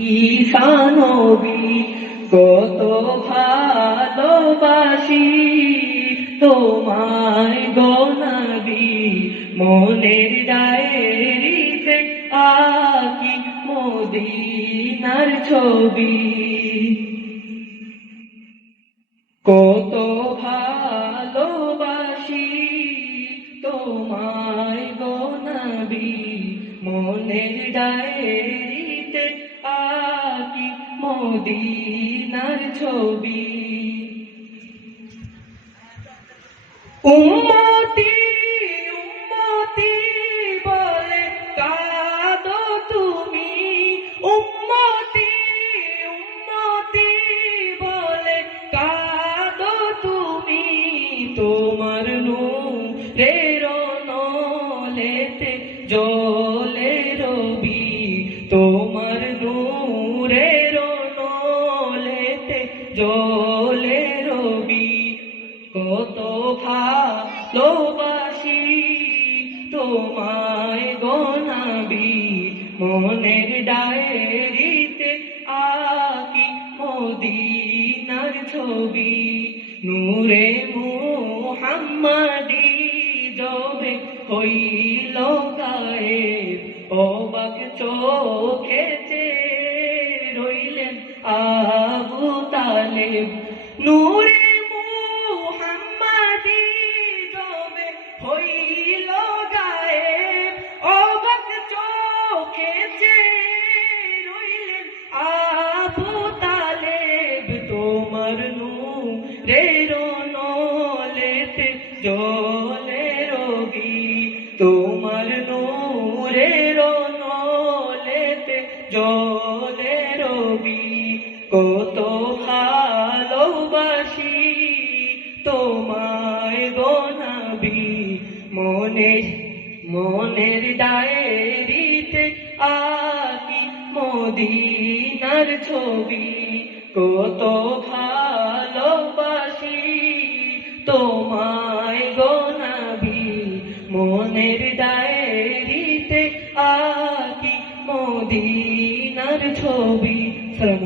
ঈশানবী, কত ভালোবাসি। তোমায় গনাবি মনের ডায়েরিতে আকি মদিনার ছবি। কত ভালোবাসি। তোমায় গনাবি মনের ডায়েরিতে মদিনার ছবি। উম্মতি উম্মতি বলে কাঁদো তুমি। উম্মতি উম্মতি বলে কাঁদো তুমি। তোমার নূরের জলে রবি, কত ভালোবাসি। তোমায় গনাবি মনের ডায়েরিতে আকি মদিনার ছবি। নূরে মুহাম্মাদি জবে হইল গায়ে অবাক রইলেন আবু তালেব নূরে মুহাম্মাদি জবে হইল গায়ে অবাক চোখেতে রইলেন আবু তালেব তোমার নূরের নলেতে জলে রবি তোমার নলেতে জলে রবি, কত ভালোবাসি। তোমায় গনাবি মনে মনের ডায়েরিতে আকি মদিনার ছবি। কত ভালোবাসি, তোমায় গনাবি মনের ডায়েরিতে আকি মদিনার ছবি সালাম